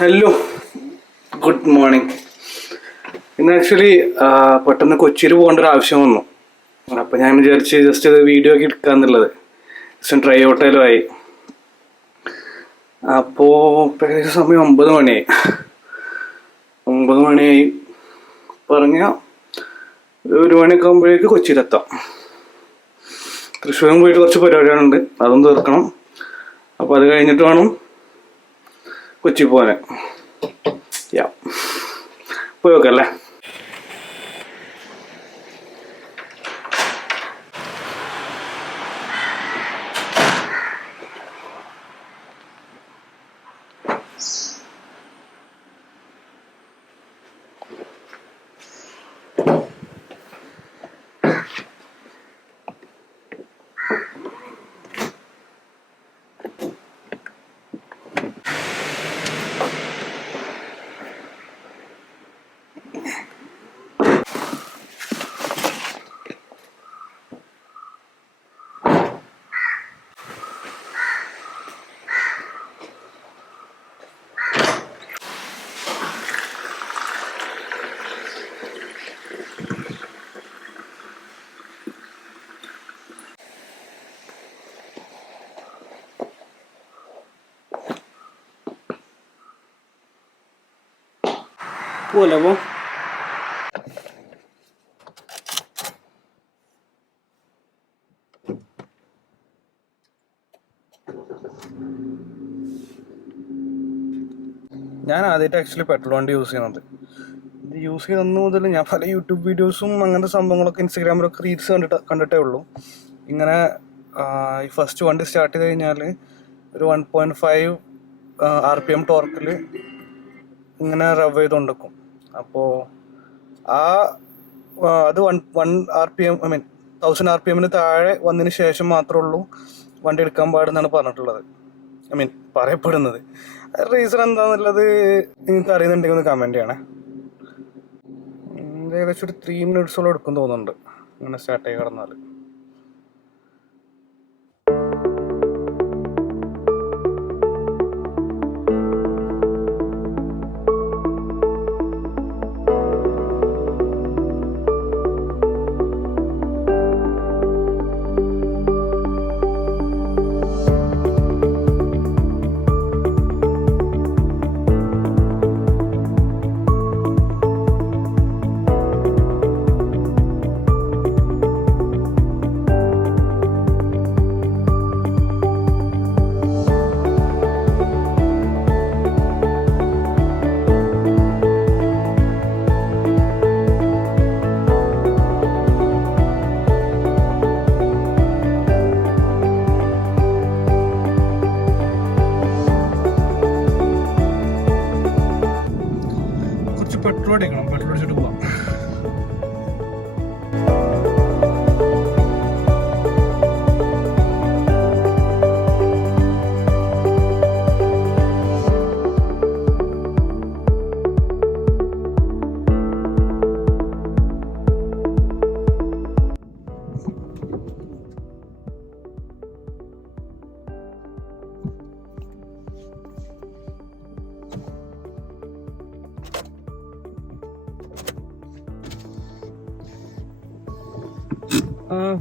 Hello, good morning. ഇന്ന് actually പെട്ടെന്ന് കൊച്ചിയിൽ പോകേണ്ട ഒരു ആവശ്യം വന്നു. അപ്പോൾ ഞാൻ വിചാരിച്ച് ജസ്റ്റ് ഇത് വീഡിയോ ഒക്കെ എടുക്കാന്നുള്ളത്. ജസ്റ്റ് ട്രൈ ഔട്ടായാലും ആയി. അപ്പോൾ ഏകദേശം സമയം 9 മണിയായി. 9 മണിയായി പറഞ്ഞാൽ 1 മണിയൊക്കെ ആകുമ്പോഴേക്ക് കൊച്ചിയിലെത്താം. തൃശ്ശൂരും പോയിട്ട് കുറച്ച് പരിപാടികളുണ്ട്, അതും തീർക്കണം. അപ്പോൾ അത് കഴിഞ്ഞിട്ട് വേണം കൊച്ചി പോകാൻ. പോയി നോക്കല്ലേ. പോവല്ലേ അപ്പോൾ? ഞാൻ ആദ്യമായിട്ട് ആക്ച്വലി പെട്രോൾ വണ്ടി യൂസ് ചെയ്യുന്നത്. ഇത് യൂസ് ചെയ്യുന്ന മുതൽ ഞാൻ പല യൂട്യൂബ് വീഡിയോസും അങ്ങനത്തെ സംഭവങ്ങളൊക്കെ ഇൻസ്റ്റഗ്രാമിലൊക്കെ റീൽസ് കണ്ടിട്ടേ ഉള്ളൂ. ഇങ്ങനെ ഈ ഫസ്റ്റ് വണ്ടി സ്റ്റാർട്ട് ചെയ്ത് കഴിഞ്ഞാൽ ഒരു 1.5 RPM ടോർക്കിൽ ഇങ്ങനെ റവ് ചെയ്തുകൊണ്ടിരിക്കും. അപ്പോൾ അത് 1 RPM 1000 RPM താഴെ വന്നതിന് ശേഷം മാത്രമേ ഉള്ളൂ വണ്ടി എടുക്കാൻ പാടുന്നാണ് പറഞ്ഞിട്ടുള്ളത്. പറയപ്പെടുന്നത്. റീസൺ എന്താണെന്നുള്ളത് നിങ്ങൾക്ക് അറിയുന്നുണ്ടെങ്കിൽ ഒന്ന് കമൻറ്റ് ചെയ്യണേ. ഏകദേശം ഒരു 3 മിനിറ്റ്സോളം എടുക്കും തോന്നുന്നുണ്ട് ഇങ്ങനെ സ്റ്റാർട്ട് ആയി കിടന്നാൽ. പെട്രോൾ അടിക്കണം, പെട്രോൾ അടിച്ചിട്ട് പോവാം.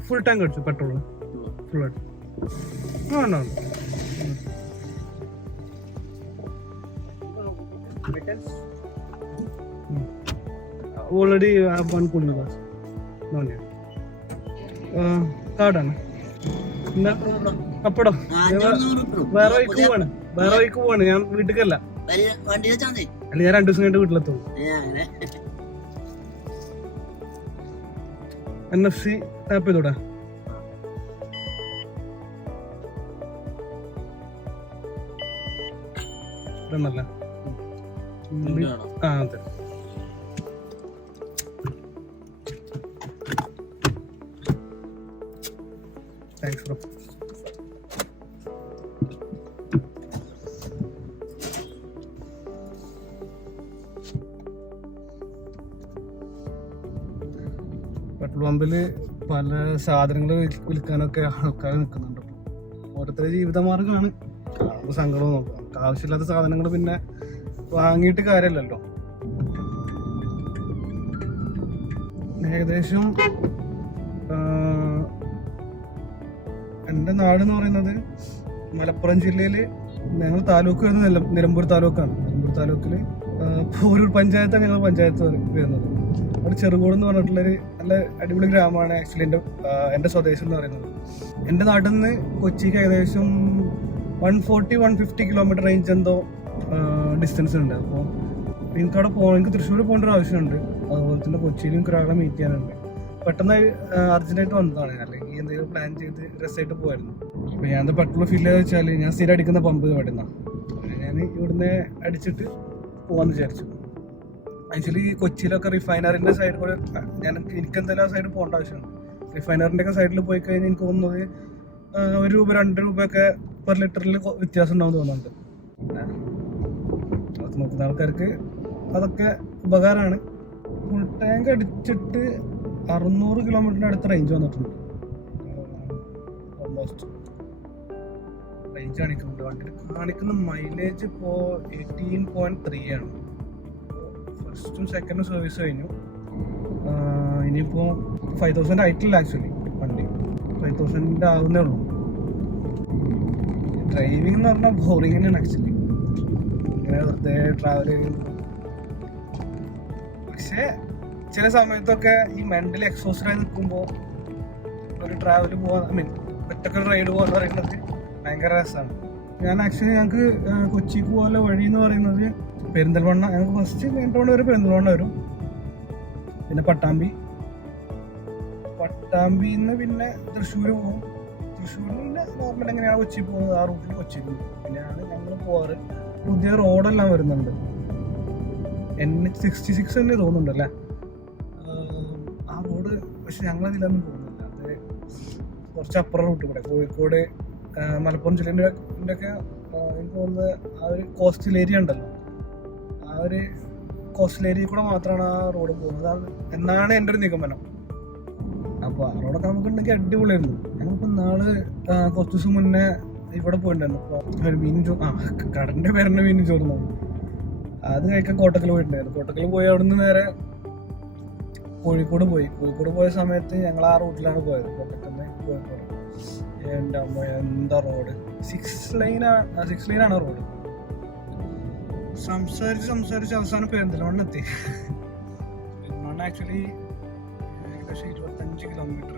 ഫുൾ ടാങ്ക് അടിച്ചു പെട്രോൾ, ഫുൾ അടിച്ചു. ഓൾറെഡി 1 കൂടി കാർഡാണ്. അപ്പടോ വേറെ വഴിക്ക് പോവാണ്, ഞാൻ വീട്ടിലേക്കല്ല. അല്ല, ഞാൻ 2 ദിവസം കഴിഞ്ഞിട്ട് വീട്ടിലെത്തുള്ളൂ. NFC tap ചെയ്തോടാ. ഇതന്നല്ല, അതെ. Thanks bro. പെട്രോൾ പമ്പിൽ പല സാധനങ്ങൾ വിൽക്കാനൊക്കെ ആൾക്കാർ നിൽക്കുന്നുണ്ട്. ഓരോരുത്തരുടെ ജീവിതമാർഗ്ഗമാണ്. സങ്കടവും നോക്കാം. നമുക്ക് ആവശ്യമില്ലാത്ത സാധനങ്ങൾ പിന്നെ വാങ്ങിയിട്ട് കാര്യമല്ലല്ലോ. ഏകദേശം എൻ്റെ നാട് എന്ന് പറയുന്നത് മലപ്പുറം ജില്ലയിൽ, ഞങ്ങൾ താലൂക്ക് വരുന്നത് നിലമ്പൂർ താലൂക്കാണ്. നിലമ്പൂർ താലൂക്കിൽ പോരൂർ പഞ്ചായത്താണ് ഞങ്ങൾ പഞ്ചായത്ത് വരുന്നത്. അവിടെ ചെറുകോട് എന്ന് പറഞ്ഞിട്ടുള്ളൊരു നല്ല അടിപൊളി ഗ്രാമമാണ് ആക്ച്വലി എൻ്റെ സ്വദേശം എന്ന് പറയുന്നത്. എൻ്റെ നാട്ടിൽ നിന്ന് കൊച്ചിക്ക് ഏകദേശം 140-150 കിലോമീറ്റർ റേഞ്ച് എന്തോ ഡിസ്റ്റൻസ് ഉണ്ട്. അപ്പോൾ എനിക്ക് അവിടെ എനിക്ക് തൃശ്ശൂർ പോകേണ്ട ഒരു ആവശ്യമുണ്ട്. അതുപോലെ തന്നെ കൊച്ചിയിലും ഒരാളെ മീറ്റ് ചെയ്യാനുണ്ട്. പെട്ടെന്ന് അർജൻറ്റായിട്ട് വന്നതാണ്, അല്ലെങ്കിൽ എന്തെങ്കിലും പ്ലാൻ ചെയ്ത് രസമായിട്ട് പോയിരുന്നു. അപ്പോൾ ഞാൻ പെട്രോൾ ഫില്ല് ചെയ്ത് വെച്ചാൽ ഞാൻ സ്ഥിരം അടിക്കുന്ന പമ്പ് ഇവിടെ നിന്നാണ്. ഞാൻ ഇവിടുന്ന് അടിച്ചിട്ട് പോകാമെന്ന് വിചാരിച്ചു. ആക്ച്വലി കൊച്ചിയിലൊക്കെ റിഫൈനറിൻ്റെ സൈഡിൽ കൂടെ എനിക്ക് എന്തായാലും ആ സൈഡിൽ പോകേണ്ട ആവശ്യമുണ്ട്. റിഫൈനറിൻ്റെ ഒക്കെ സൈഡിൽ പോയി കഴിഞ്ഞാൽ എനിക്ക് തോന്നുന്നത് 1 രൂപ 2 രൂപയൊക്കെ പെർ ലിറ്ററിൽ വ്യത്യാസം ഉണ്ടാവും തോന്നുന്നുണ്ട്. അതൊക്കെ നോക്കുന്ന ആൾക്കാർക്ക് അതൊക്കെ ഉപകാരമാണ്. ഫുൾ ടാങ്ക് അടിച്ചിട്ട് 600 കിലോമീറ്ററിൻ്റെ അടുത്ത് റേഞ്ച് വന്നിട്ടുണ്ട്. ഓൾമോസ്റ്റ് റേഞ്ച് കാണിക്കുന്നുണ്ട്. വണ്ടിയിൽ കാണിക്കുന്ന മൈലേജ് ഇപ്പോൾ 18.3 ആണ്. ഫസ്റ്റും സെക്കൻഡും സർവീസ് കഴിഞ്ഞു. ഇനിയിപ്പോൾ 5000 ആയിട്ടില്ല ആക്ച്വലി. വണ്ടി 5000 ആവുന്നേ ഉള്ളൂ. ഡ്രൈവിംഗ് എന്ന് പറഞ്ഞാൽ ബോറിംഗ് തന്നെയാണ് ആക്ച്വലി, ഇങ്ങനെ വെറുതെ ട്രാവൽ ചെയ്യുന്നത്. പക്ഷേ ചില സമയത്തൊക്കെ ഈ മെൻ്റലി എക്സോസ്റ്റഡായി നിൽക്കുമ്പോൾ ഒരു ട്രാവൽ പോകാൻ, ഒറ്റക്കൊരു റൈഡ് പോകാന്ന് പറയുന്നത് ഭയങ്കര രസമാണ്. ഞങ്ങൾക്ക് കൊച്ചിക്ക് പോലെ വഴി എന്ന് പറയുന്നത് പെരിന്തൽമണ്ണ. ഞങ്ങൾക്ക് ഫസ്റ്റ് മെയിൻ ടൗൺ വരെ പെരിന്തൽമണ്ണ വരും, പിന്നെ പട്ടാമ്പിയിൽ നിന്ന് പിന്നെ തൃശ്ശൂർ പോകും. തൃശ്ശൂരിൽ നിന്ന് നോർമൽ എങ്ങനെയാണ് കൊച്ചി പോകുന്നത് ആ റൂട്ടിൽ കൊച്ചി പോകും. പിന്നെയാണ് ഞങ്ങൾ പോകാറ്. പുതിയ റോഡെല്ലാം വരുന്നുണ്ട്, NH66 തന്നെ തോന്നുന്നുണ്ടല്ലേ ആ റോഡ്. പക്ഷെ ഞങ്ങളതിലൊന്നും പോകുന്നില്ല, അത് കുറച്ച് അപ്പുറം റൂട്ട് കൂടെ. കോഴിക്കോട് മലപ്പുറം ജില്ലേൻ്റെ ഒക്കെ എനിക്ക് തോന്നുന്നത് ആ ഒരു കോസ്റ്റൽ ഏരിയ ഉണ്ടല്ലോ, ആ ഒരു കോസ്റ്റൽ ഏരിയയിൽ കൂടെ മാത്രമാണ് ആ റോഡ് പോകുന്നത് എന്നാണ് എൻ്റെ ഒരു നിഗമനം. അപ്പോൾ ആ റോഡൊക്കെ നമുക്കുണ്ടെങ്കിൽ അടിപൊളിയായിരുന്നു. ഞങ്ങളിപ്പോൾ കുറച്ച് ദിവസം മുന്നേ ഇവിടെ പോയിട്ടുണ്ടായിരുന്നു. അപ്പോൾ ഒരു കടൻ്റെ പേരുടെ മീൻ ചോർന്നു. അത് കഴിക്കാൻ കോട്ടക്കൽ പോയിട്ടുണ്ടായിരുന്നു. കോട്ടക്കൽ പോയി അവിടുന്ന് നേരെ കോഴിക്കോട് പോയ സമയത്ത് ഞങ്ങൾ ആ റൂട്ടിലാണ് പോയത്, കോട്ടക്കൽ നിന്ന് കോഴിക്കോട്. എൻ്റെ അമ്മ എന്താ റോഡ്! 6 ലൈനാണ് റോഡ്. സംസാരിച്ച് അവസാനം പെരിന്തൽമണ്ണ എത്തി. പെരിന്തൽമണ്ണ ആക്ച്വലി ഏകദേശം 25 കിലോമീറ്റർ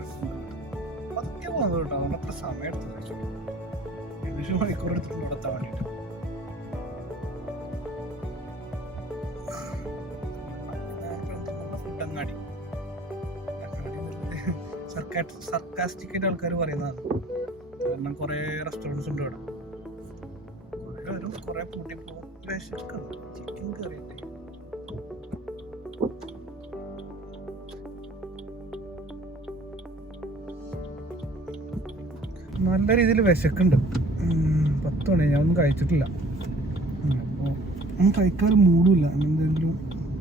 പതുക്കെ പോകുന്നത് കേട്ടോ. അതുകൊണ്ട് അത്ര സമയം എടുത്തത് ആക്ച്വലി. ഏകദേശം മണിക്കൂർ എടുത്തിട്ടുണ്ട് ഇവിടെ എത്താൻ വേണ്ടിയിട്ട്. ഫുഡങ്ങാടി സർക്കാസ്റ്റിക്കായിട്ട് ആൾക്കാർ പറയുന്നതാണ്. കാരണം കുറേ റെസ്റ്റോറൻറ്റ്സ് ഉണ്ട് ഇവിടെ. കുറേ വരും, കുറേ പൂട്ടി പോകും. ചിക്കൻ കറിയല്ലേ നല്ല രീതിയിൽ വിശക്കുണ്ട്. 10 മണി, ഞാൻ ഒന്നും കഴിച്ചിട്ടില്ല. അപ്പോൾ ഒന്നും കഴിക്കാൻ മൂടില്ല. എന്തെങ്കിലും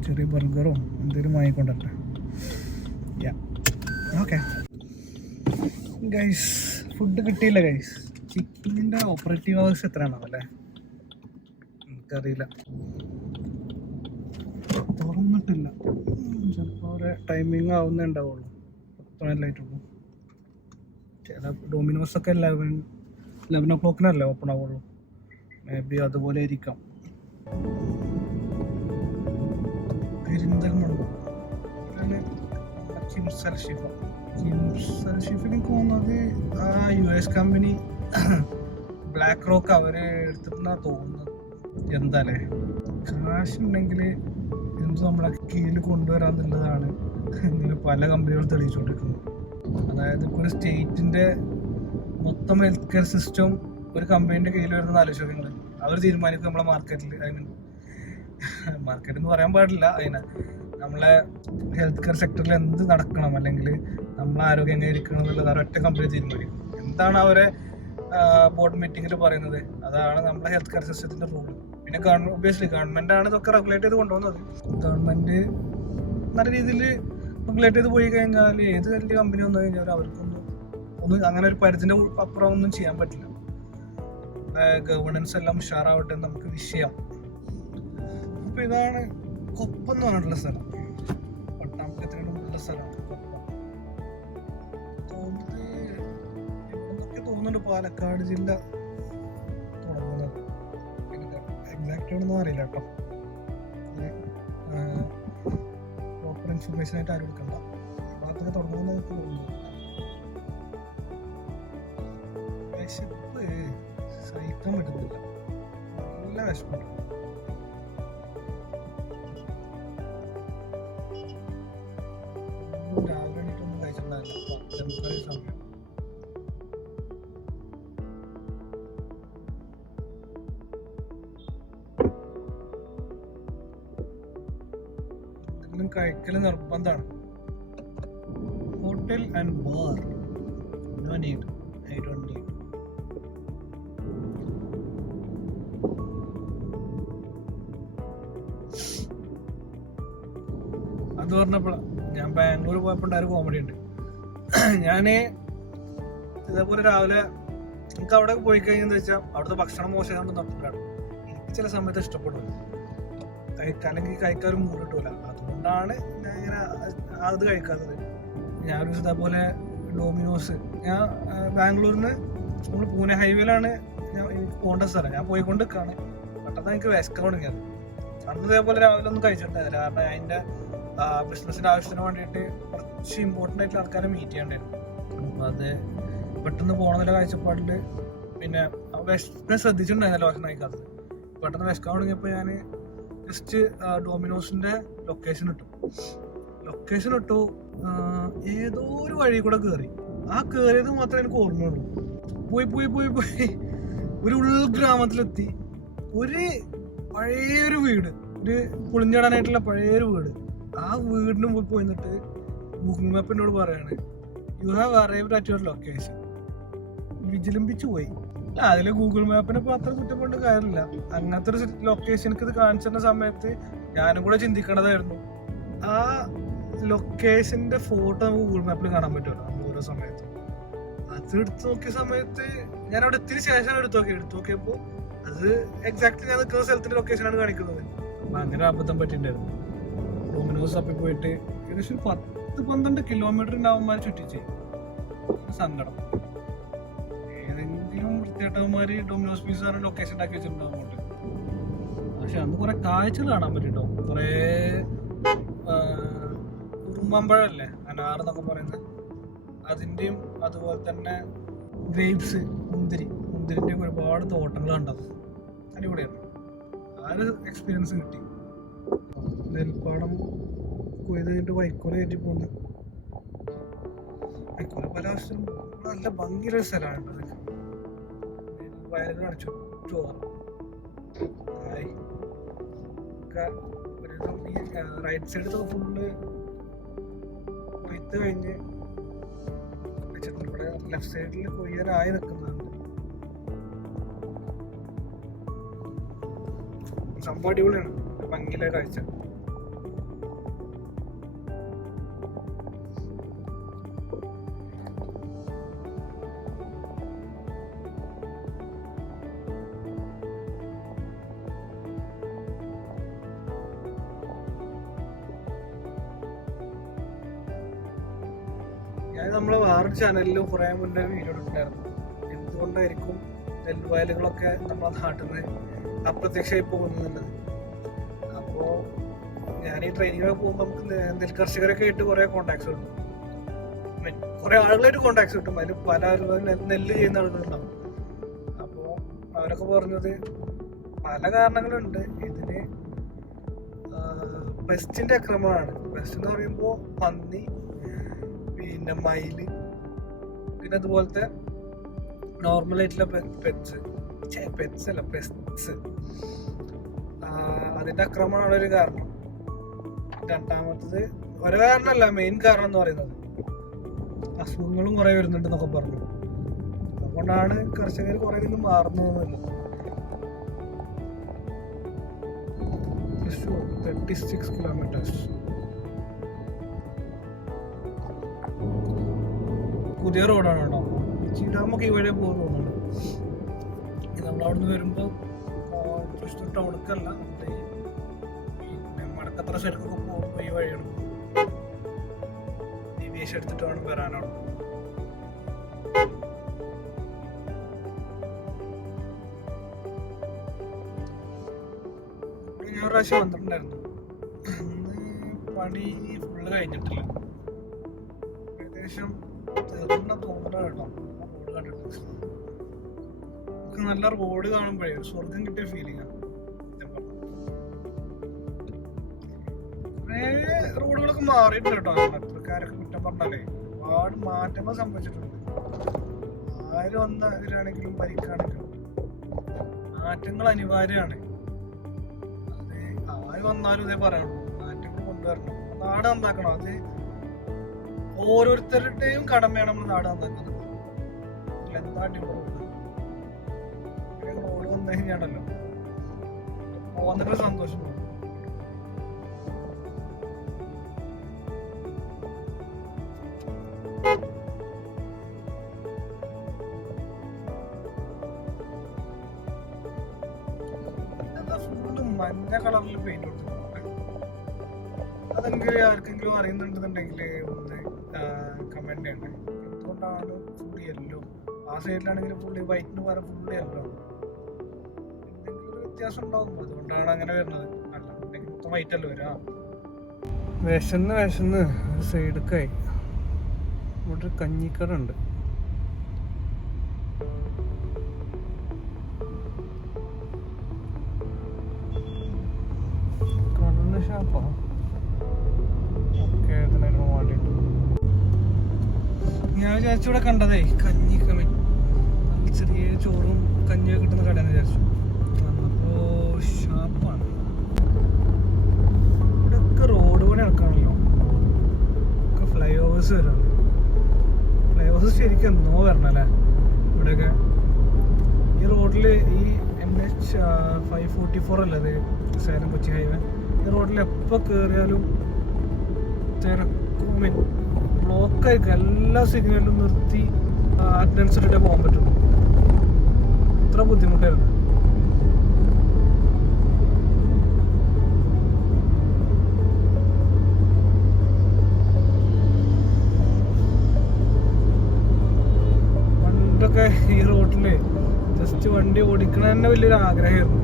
ചെറിയ ബർഗറോ എന്തെങ്കിലും വാങ്ങിക്കൊണ്ടട്ടെ. ഓക്കെ ഗൈസ്, ഫുഡ് കിട്ടിയില്ല ഗൈസ്. ചിക്കനിൻ്റെ ഓപ്പറേറ്റീവ് അവേഴ്സ് എത്രയാണോ അല്ലേ എനിക്കറിയില്ല, തുറന്നിട്ടില്ല. ചിലപ്പോൾ ഒരു ടൈമിങ് ആവുന്നേ ഉണ്ടാവുള്ളൂ. 10 മണിയായിട്ടുള്ളൂ. ചില ഡൊമിനോസൊക്കെ 11 o'clockനല്ലേ ഓപ്പൺ ആവുള്ളൂ. മേ ബി അതുപോലെ ഇരിക്കാം. പെരിന്തൽമണ്ണ ചിംസൽ ഷിഫ എനിക്ക് തോന്നുന്നത് ആ US കമ്പനി ബ്ലാക്ക് റോക്ക് അവര് എടുത്തിട്ടാ തോന്നുന്നത്. എന്താല്ലേ, കാശുണ്ടെങ്കിൽ എന്ത് നമ്മളെ കീഴിൽ കൊണ്ടുവരാന്നുള്ളതാണ് ഇങ്ങനെ പല കമ്പനികളും തെളിയിച്ചുകൊണ്ടിരിക്കുന്നത്. അതായത് ഇപ്പോൾ ഒരു സ്റ്റേറ്റിൻ്റെ മൊത്തം ഹെൽത്ത് കെയർ സിസ്റ്റം ഒരു കമ്പനീൻ്റെ കീഴിൽ വരുന്ന ആലോചനകൾ അവർ തീരുമാനിക്കും. നമ്മളെ മാർക്കറ്റിൽ എന്ന് പറയാൻ പാടില്ല, അതിന് നമ്മളെ ഹെൽത്ത് കെയർ സെക്ടറിൽ എന്ത് നടക്കണം, അല്ലെങ്കിൽ നമ്മളെ ആരോഗ്യം എങ്ങനെ ഇരിക്കണം എന്നുള്ളത് ഒരൊറ്റ കമ്പനി തീരുമാനിക്കും. എന്താണ് അവരെ ബോർഡ് മീറ്റിങ്ങിൽ പറയുന്നത്, അതാണ് നമ്മളെ ഹെൽത്ത് കെയർ സിസ്റ്റത്തിൻ്റെ റൂൾ. പിന്നെ ഒബ്വിയസ്ലി ഗവൺമെൻറ്റാണ് ഇതൊക്കെ റെഗുലേറ്റ് ചെയ്ത് കൊണ്ടുപോകുന്നത്. ഗവൺമെൻറ് നല്ല രീതിയിൽ റെഗുലേറ്റ് ചെയ്ത് പോയി കഴിഞ്ഞാൽ ഏത് വലിയ കമ്പനി വന്നു കഴിഞ്ഞാൽ അവർക്കൊന്നും അങ്ങനെ ഒരു പരിധിൻ്റെ അപ്പുറം ഒന്നും ചെയ്യാൻ പറ്റില്ല. ഗവേണൻസ് എല്ലാം ഉഷാറാവട്ടെ എന്ന് നമുക്ക് വിഷയം. ഇപ്പൊ ഇതാണ് കൊപ്പം എന്ന് പറഞ്ഞിട്ടുള്ള സ്ഥലം. പട്ടാമ്പലത്തിനുള്ള സ്ഥലമാണ് കൊപ്പം. തോന്നുന്നുണ്ട് പാലക്കാട് ജില്ല തുടങ്ങുന്നത്. എക്സാക്റ്റ് ആണെന്നും അറിയില്ല കേട്ടോ. പ്രോപ്പർ ഇൻഫർമേഷൻ ആയിട്ട് ആരും എടുക്കണ്ട. ഭാഗത്തൊക്കെ തുടങ്ങുന്നത് തോന്നുന്നു. വിശപ്പ് സഹിക്കാൻ പറ്റുന്നില്ല, നല്ല വിശപ്പുണ്ട്. രാവിലെ എണീറ്റൊന്നും കഴിച്ചിട്ടുണ്ടായില്ല. 10:30 സമയം. എന്തെങ്കിലും കഴിക്കല് നിർബന്ധമാണ്. Hotel and bar no need, I don't need. അത് പറഞ്ഞപ്പോഴാണ് ഞാൻ ബാംഗ്ലൂർ പോയപ്പോൾ ഉണ്ടായ ഒരു കോമഡി ഉണ്ട്. ഞാന് ഇതേപോലെ രാവിലെ എനിക്ക് അവിടെ പോയി കഴിഞ്ഞെന്ന് വെച്ചാൽ അവിടുത്തെ ഭക്ഷണം മോശമാണെന്ന് പറഞ്ഞിട്ടാണ്. എനിക്ക് ചില സമയത്ത് ഇഷ്ടപ്പെടില്ല, അല്ലെങ്കിൽ കഴിക്കാൻ ഒരു മൂഡ് കിട്ടൂല. അതുകൊണ്ടാണ് ഞാൻ ഇങ്ങനെ അത് കഴിക്കാത്തത്. ഞാനൊരു ഇതേപോലെ ഡോമിനോസ്, ഞാൻ ബാംഗ്ലൂരിൽ നിന്ന് നമ്മൾ പൂനെ ഹൈവേയിലാണ് ഞാൻ എനിക്ക് പോകേണ്ട സ്ഥലം. ഞാൻ പോയിക്കൊണ്ട് നിൽക്കുകയാണ്. പെട്ടെന്ന് എനിക്ക് വിശക്കാൻ തുടങ്ങിയത്. അന്ന് ഇതേപോലെ രാവിലെ ഒന്നും കഴിച്ചിട്ടുണ്ടായില്ല. കാരണം അതിൻ്റെ ബിസിനസ്സിൻ്റെ ആവശ്യത്തിന് വേണ്ടിയിട്ട് കുറച്ച് ഇമ്പോർട്ടൻ്റ് ആയിട്ടുള്ള ആൾക്കാരെ മീറ്റ് ചെയ്യണ്ടായിരുന്നു. അപ്പോൾ അത് പെട്ടെന്ന് പോകണമെന്നുള്ള കാഴ്ചപ്പാടിൽ പിന്നെ വിശപ്പിനെ ശ്രദ്ധിച്ചിട്ടുണ്ടായിരുന്നല്ലോ ഭക്ഷണം കഴിക്കാത്തത്. പെട്ടെന്ന് വിശക്കാൻ തുടങ്ങിയപ്പോൾ ഞാൻ ജസ്റ്റ് ഡോമിനോസിൻ്റെ ലൊക്കേഷൻ ഇട്ടു. ഏതോ ഒരു വഴി കൂടെ കയറി. ആ കയറിയത് മാത്രമേ എനിക്ക് ഓർമ്മയുള്ളൂ. പോയി ഒരു ഉൾഗ്രാമത്തിലെത്തി. ഒരു പഴയൊരു വീട്, ഒരു പൊളിഞ്ഞിടാനായിട്ടുള്ള പഴയൊരു വീട്. ആ വീടിന് മുമ്പിൽ പോയി നിന്നിട്ട് ഗൂഗിൾ മാപ്പ് എന്നോട് പറയാണ്, you have arrived at your location. വിജിലംബിച്ചു പോയി. അതിൽ ഗൂഗിൾ മാപ്പിനെ ഇപ്പോൾ അത്ര കുറ്റപ്പെട്ട് കാര്യമില്ല. അങ്ങനത്തെ ഒരു ലൊക്കേഷനക്ക് ഇത് കാണിച്ചിരുന്ന സമയത്ത് ഞാനും കൂടെ ചിന്തിക്കണതായിരുന്നു. ആ ലൊക്കേഷന്റെ ഫോട്ടോ നമുക്ക് ഗൂഗിൾ മാപ്പിൽ കാണാൻ പറ്റുമല്ലോ ഓരോ സമയത്തും. അത് എടുത്തു നോക്കിയ സമയത്ത് ഞാൻ അവിടെ എത്തിയ ശേഷം എടുത്തു നോക്കിയപ്പോൾ അത് എക്സാക്ട്ലി ഞാൻ നിൽക്കുന്ന സ്ഥലത്തിന്റെ ലൊക്കേഷനാണ് കാണിക്കുന്നത്. അപ്പൊ അങ്ങനെ അബദ്ധം പറ്റിയിട്ടുണ്ടായിരുന്നു. ഡൊമിനോസ് തപ്പി പോയിട്ട് ഏകദേശം 10-12 കിലോമീറ്റർ ഉണ്ടാവുമ്പോൾ ചുറ്റിച്ച് സങ്കടം. ഏതെങ്കിലും വൃത്തിയേട്ടവന്മാര് ഡൊമിനോസ് പിസ്സ ലൊക്കേഷൻ ഉണ്ടാക്കി വെച്ചിട്ടുണ്ടാവും അങ്ങോട്ട്. പക്ഷെ അന്ന് കുറെ കാഴ്ചകൾ കാണാൻ പറ്റിട്ടോ. കുറെ ഉറുമ്പഴല്ലേ അനാറെന്നൊക്കെ പറയുന്നത്, അതിൻ്റെയും അതുപോലെ തന്നെ ഗ്രേപ്സ്, മുന്തിരിൻ്റെ ഒരുപാട് തോട്ടങ്ങൾ കണ്ടത് അടിപൊളിയായിരുന്നു. ആ ഒരു എക്സ്പീരിയൻസ് കിട്ടി. നെൽപ്പാടം കൊയ്ത് കഴിഞ്ഞിട്ട് വൈക്കോല് കയറ്റി പോകുന്നത്. വൈക്കോല് പല ആവശ്യത്തിനും നല്ല ഭംഗിയുള്ള സ്ഥലമാണ്. വയലുകളാണ് ചുറ്റും. റൈറ്റ് സൈഡ് ഫുള്ള് കൊയ്ത്ത് കഴിഞ്ഞ് വെച്ചിട്ടുണ്ട്. ഇവിടെ ലെഫ്റ്റ് സൈഡിൽ കൊയ്യാനായി നിൽക്കുന്നതാണ്. സംഭവം അടിപൊളിയാണ്, ഭംഗിയിലെ കാഴ്ച. ഞാൻ നമ്മളെ വേറൊരു ചാനലിൽ കുറെ മുന്നേ വീഡിയോ ഇട്ടിട്ടുണ്ടായിരുന്നു. എന്തുകൊണ്ടായിരിക്കും നെൽവയലുകളൊക്കെ നമ്മളെ നാട്ടിൽ നിന്ന് അപ്രത്യക്ഷമായി പോകുന്നുണ്ട്. അപ്പോൾ ഞാൻ ഈ ട്രെയിനിങ്ങിനൊക്കെ പോകുമ്പോൾ നമുക്ക് നെൽകർഷകരൊക്കെ ആയിട്ട് കുറെ കോണ്ടാക്ട്സ് കിട്ടും. കുറെ ആളുകളായിട്ട് കോണ്ടാക്ട്സ് കിട്ടും. അതിൽ പല നെല്ല് ചെയ്യുന്ന ആളുകളുണ്ടാവും. അപ്പോൾ അവരൊക്കെ പറഞ്ഞത് പല കാരണങ്ങളുണ്ട് ഇതിന്. പെസ്റ്റിന്റെ ആക്രമണമാണ്. പെസ്റ്റ് എന്ന് പറയുമ്പോൾ പന്നി, പിന്നെ മയില്, പിന്നെ അതുപോലത്തെ നോർമലായിട്ടുള്ള പെറ്റ്സ് അതിന്റെ ആക്രമണമാണ് ഒരു കാരണം. രണ്ടാമത്തത് ഒരു കാരണമല്ല, മെയിൻ കാരണം എന്ന് പറയുന്നത് അസുഖങ്ങളും കുറെ വരുന്നുണ്ടെന്നൊക്കെ പറഞ്ഞു. അതുകൊണ്ടാണ് കർഷകർ കുറെ നിന്ന് മാറുന്നത്. 36 kilometers. പുതിയ റോഡാണ് കേട്ടോ. ചീടാമൊക്കെ ഈ വഴിയെ പോകുന്നുണ്ട്. നമ്മളവിടെ നിന്ന് വരുമ്പോൾ ടൗണിക്കല്ല, അപ്പുറ സൈഡിലൊക്കെ പോകുമ്പോൾ ഈ വഴിയാണ് ഡീവിയേഷൻ എടുത്തിട്ട് വേണം വരാനാണ്. ഞാൻ ഒരു പ്രാവശ്യം വന്നിട്ടുണ്ടായിരുന്നു. പണി ഫുള്ള് കഴിഞ്ഞിട്ടില്ല, ഏകദേശം തീർന്ന തോന്നണ കേട്ടോ. റോഡ് കണ്ടിട്ട് നമുക്ക് നല്ല റോഡ് കാണുമ്പോഴേ സ്വർഗം കിട്ടിയ ഫീലിംഗ് ആണ്. കുറേ റോഡുകളൊക്കെ മാറിയിട്ടുണ്ട് കേട്ടോ. പത്രക്കാരൊക്കെ കുറ്റം പറഞ്ഞാലേ ഒരുപാട് മാറ്റങ്ങൾ സംഭവിച്ചിട്ടുണ്ട്. ആര് വന്ന ഇതിലാണെങ്കിലും ഭരിക്കാണെങ്കിലും മാറ്റങ്ങൾ അനിവാര്യമാണ്. അത് ആര് വന്നാലും ഇതേ പറയുള്ളൂ, മാറ്റങ്ങൾ കൊണ്ടുവരണം, നാട് നന്നാക്കണം. അത് ഓരോരുത്തരുടെയും കടമയാണ് നമ്മൾ നാട് നന്നാക്കുന്നത്. എന്താ അടിപൊളി റോഡ് വന്നു കഴിഞ്ഞാണല്ലോ പോകുന്നൊരു സന്തോഷം. ഫുള്ള് മഞ്ഞ കളറിൽ പെയിന്റ് കൊടുത്തിട്ടുണ്ട്. അതെങ്കിലും ആർക്കെങ്കിലും അറിയുന്നുണ്ടെന്നുണ്ടെങ്കിൽ ഒന്ന് കമന്റ് ചെയ്യണ്ടേ. എന്തുകൊണ്ടാണ് ഫുള്ള് യെല്ലോ? ആ സൈഡിലാണെങ്കിൽ ഫുള്ള് വൈറ്റിന് പകരം ഫുള്ള് യെല്ലോ. എന്തെങ്കിലും ഒരു വ്യത്യാസം ഉണ്ടാവും, അതുകൊണ്ടാണ് അങ്ങനെ വരുന്നത്. അല്ലാന്നുണ്ടെങ്കിൽ മൊത്തം വൈറ്റ് അല്ലേ വരാ. വിശന്ന് സൈഡൊക്കെയായി. ഇവിടെ ഒരു കഞ്ഞിക്കട ഉണ്ട്. ഷാപ്പോ ഞാൻ വിചാരിച്ചിവിടെ കണ്ടതേ കഞ്ഞിക്കമൻ, നല്ല ചെറിയ ചോറും കഞ്ഞിയൊക്കെ കിട്ടുന്ന കടയെന്ന് വിചാരിച്ചു. വന്നപ്പോ ഷാപ്പാണ്. ഇവിടെയൊക്കെ റോഡ് പണി നടക്കാണല്ലോ, ഒക്കെ ഫ്ലൈ ഓവേഴ്സ് വരാണ്. ഫ്ലൈ ഓവേഴ്സ് ശരിക്കും എന്നോ വരണല്ലേ ഇവിടെയൊക്കെ. ഈ റോഡിൽ ഈ NH 544 അല്ലേ സേലം കൊച്ചി ഹൈവേ, ഈ റോഡിൽ എപ്പോൾ കയറിയാലും തിരക്കും ബ്ലോക്കായിരിക്കും. എല്ലാ സിഗ്നലും നിർത്തി അറ്റൻഡൻസ് ഇട്ടിട്ടേ പോകാൻ പറ്റുള്ളൂ. ഇത്ര ബുദ്ധിമുട്ടായിരുന്നു. പണ്ടൊക്കെ ഈ റോഡില് ജസ്റ്റ് വണ്ടി ഓടിക്കണ തന്നെ വലിയൊരു ആഗ്രഹമായിരുന്നു.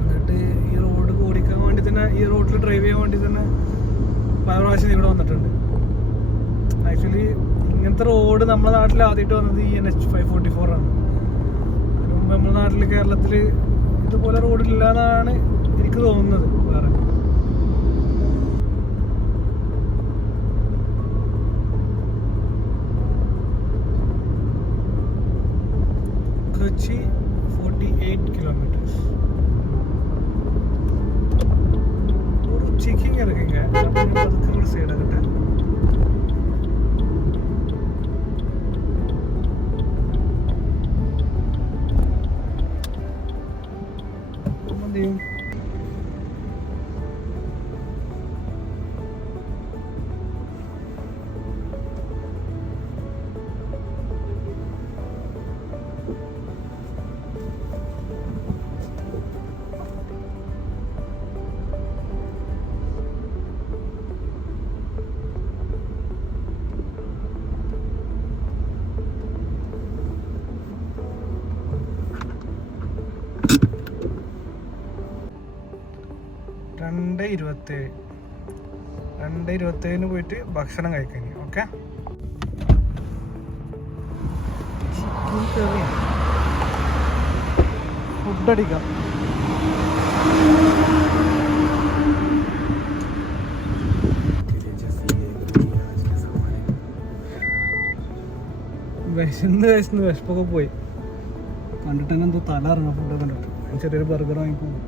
എന്നിട്ട് ഈ റോഡ് ഓടിക്കാൻ വേണ്ടി തന്നെ, ഈ റോഡിൽ ഡ്രൈവ് ചെയ്യാൻ വേണ്ടി തന്നെ പല പ്രാവശ്യം ഇവിടെ വന്നിട്ടുണ്ട്. ആക്ച്വലി ഇങ്ങനത്തെ റോഡ് നമ്മുടെ നാട്ടിൽ ആദ്യമായിട്ട് വന്നത് ഈ NH 544 ആണ്. അതിന് മുമ്പ് നമ്മുടെ നാട്ടിൽ കേരളത്തിൽ ഇതുപോലെ റോഡില്ല എന്നാണ് എനിക്ക് തോന്നുന്നത്. വേറെ കൊച്ചി 48 കിലോമീറ്റേഴ്സ്. ஒரு செக்கிங் இருக்குங்க, அதுக்கு ஒரு சைடு கிட்ட രണ്ട് 2:27 പോയിട്ട് ഭക്ഷണം കഴിക്കാൻ. ഓക്കെ, ഫുഡ് അടിക്കാം. വിശപ്പൊക്കെ പോയി. കണ്ടിട്ട് തന്നെ എന്തോ തല ഇറങ്ങാം ഫുഡ് കണ്ടിട്ട്. ചെറിയൊരു ബർഗർ വാങ്ങിപ്പോകും.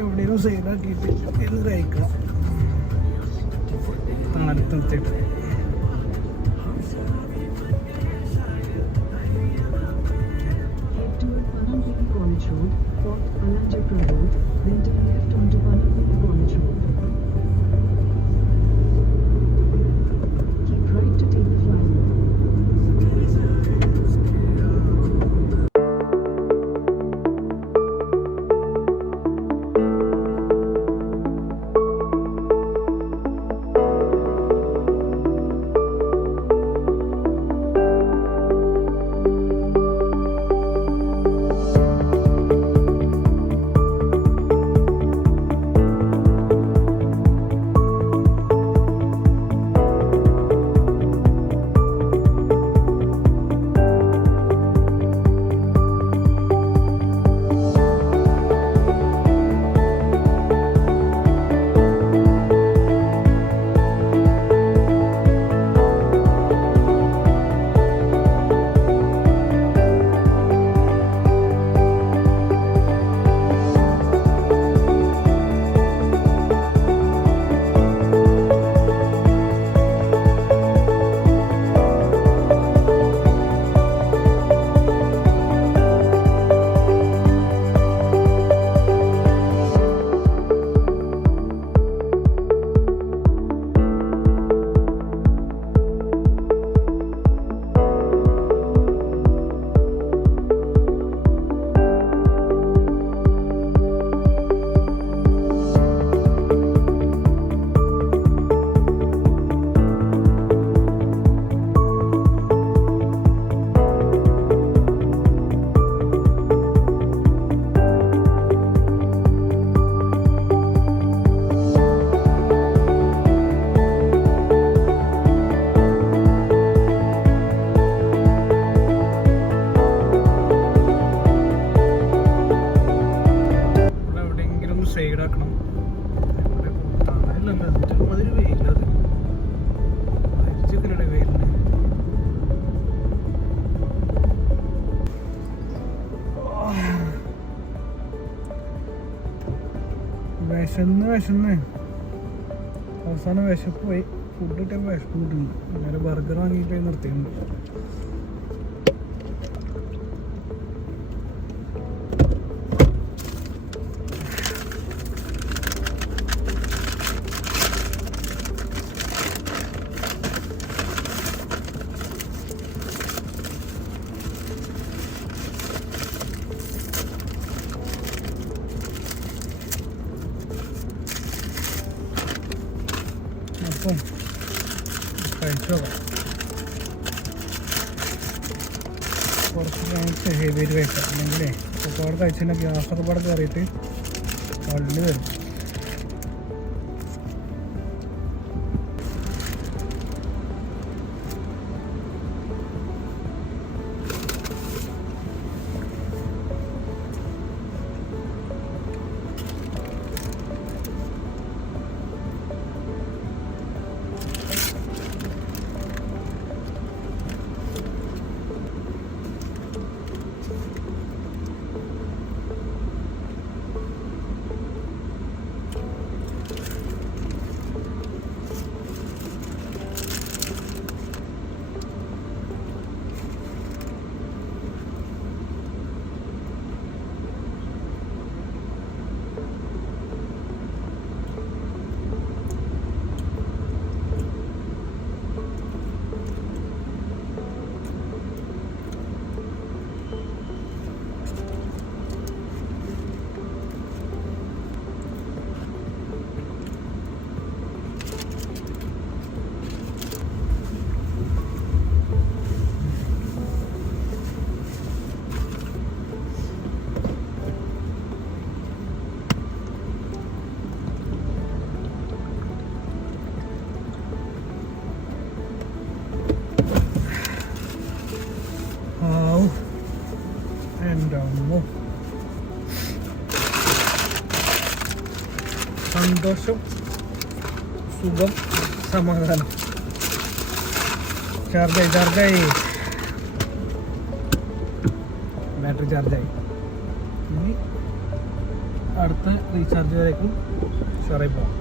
എവിടെയും സൈഡാക്കിയിട്ട് ഇത് കഴിക്കണം തണുത്തിട്ട്. വിശന്ന് അവസാനം വിശപ്പ് പോയി. ഫുഡ് കിട്ടിയപ്പോൾ വിശപ്പ് കിട്ടുന്നുണ്ട്. നേരെ ബർഗർ വാങ്ങിയിട്ട് നിർത്തിയിട്ടുണ്ട്. അപ്പം കഴിച്ചു നോക്കാം. കുറച്ച് കഴിഞ്ഞിട്ട് ഹെവി ആയിട്ട് കഴിക്കാം. അല്ലെങ്കിലേ ഒരുപാട് കഴിച്ചാൽ ഗ്യാസൊക്കെ പാടെ കയറിയിട്ട് കള്ളി വരും. എൻ്റെ അമ്മോ, സന്തോഷം, സുഖം, സമാധാനം. ചാർജായി ബാറ്ററി ചാർജായി. ഇനി അടുത്ത റീചാർജ് വരേക്കും ഷെയറായി പോകാം.